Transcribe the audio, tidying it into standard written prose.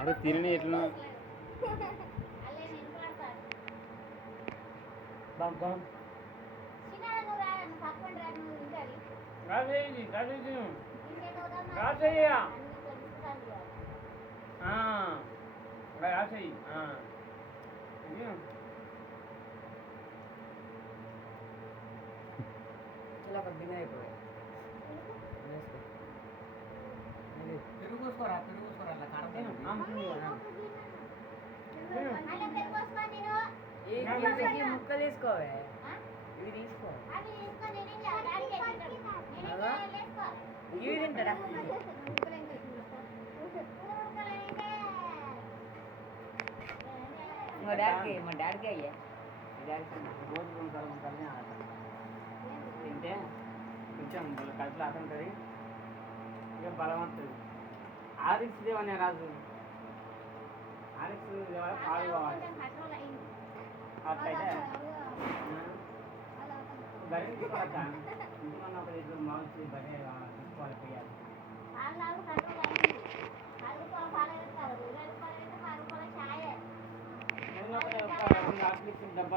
అరే తిరిగి ఎట్లా పెరుగుకోరా అలా ముక్కలు తీసుకోవే ఇవి తీసుకో ఇవి తింటారా మా డాడీకి అయ్యా రోజు 2 సార్లు 3 సార్లు ఆడతాను తింటే కొంచెం కడుపులో ఆడుతుంటుంది ఇక బలవంతుంది ఆరిక్స్ దేవనే రాజు ఆరిక్స్ దేవాలి పాలు కావాలి అట్లయితే బరి తీసుకోవచ్చా ఇంట్లో ఉన్నప్పుడు ఇద్దరు మాల్చి బరి తీసుకోవాలి పోయాలి డబ్బా